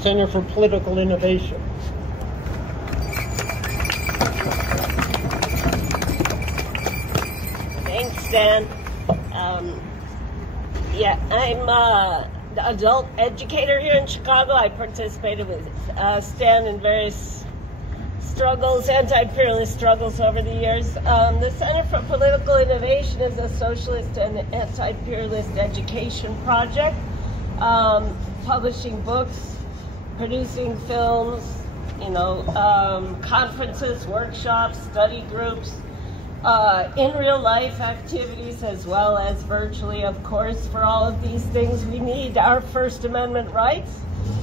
Center for Political Innovation. Thanks, Dan. I'm an adult educator here in Chicago. I participated with Stan in various struggles, anti-imperialist struggles over the years. The Center for Political Innovation is a socialist and anti-imperialist education project, publishing books, producing films, conferences, workshops, study groups, in real life activities, as well as virtually, of course. For all of these things, we need our First Amendment rights.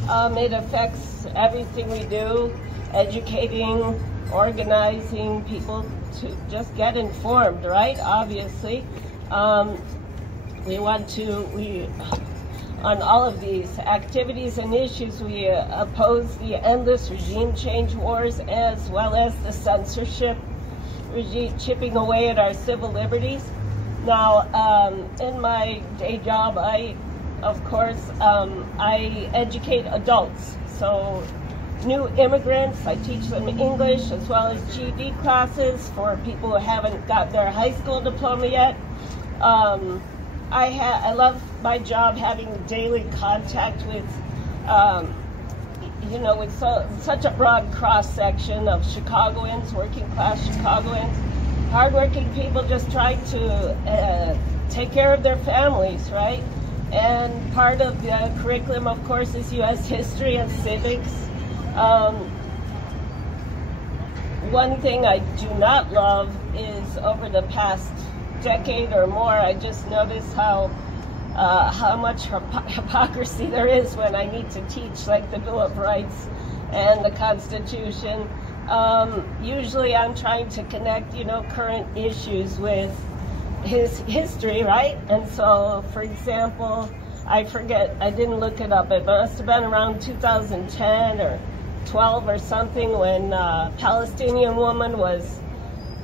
It affects everything we do, educating, organizing people to just get informed, right? Obviously. On all of these activities and issues, we oppose the endless regime change wars, as well as the censorship regime chipping away at our civil liberties. Now, in my day job, I educate adults. So new immigrants, I teach them English as well as GED classes for people who haven't got their high school diploma yet. I love my job, having daily contact with, with such a broad cross-section of Chicagoans, working class Chicagoans, hardworking people just trying to take care of their families, right? And part of the curriculum, of course, is U.S. history and civics. One thing I do not love is, over the past decade or more, I just noticed how much hypocrisy there is when I need to teach, like, the Bill of Rights and the Constitution. Usually I'm trying to connect, current issues with his history, right? And so, for example, I didn't look it up, it must have been around 2010 or 12 or something, when a Palestinian woman was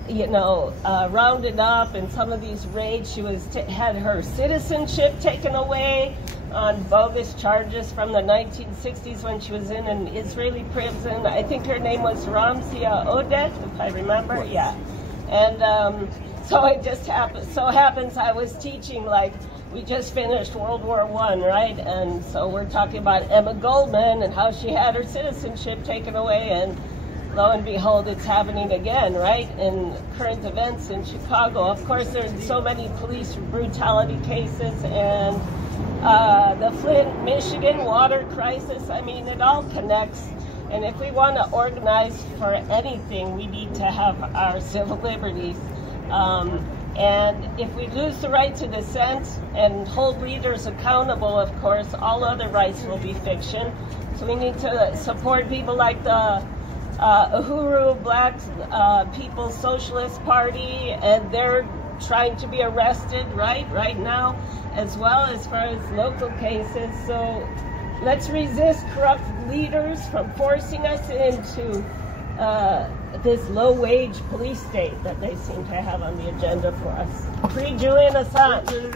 rounded up in some of these raids. She had her citizenship taken away on bogus charges from the 1960s when she was in an Israeli prison. I think her name was Ramzia Odeh, if I remember. Yeah. And so it just happens I was teaching, like, we just finished World War I, right? And so we're talking about Emma Goldman and how she had her citizenship taken away, and lo and behold, it's happening again, right, in current events in Chicago. Of course, there's so many police brutality cases, and the Flint, Michigan water crisis. I mean, it all connects. And if we want to organize for anything, we need to have our civil liberties. And if we lose the right to dissent and hold leaders accountable, of course, all other rights will be fiction. So we need to support people like the Uhuru Black People's Socialist Party, and they're trying to be arrested right now, as well as far as local cases. So let's resist corrupt leaders from forcing us into this low-wage police state that they seem to have on the agenda for us. Free Julian Assange.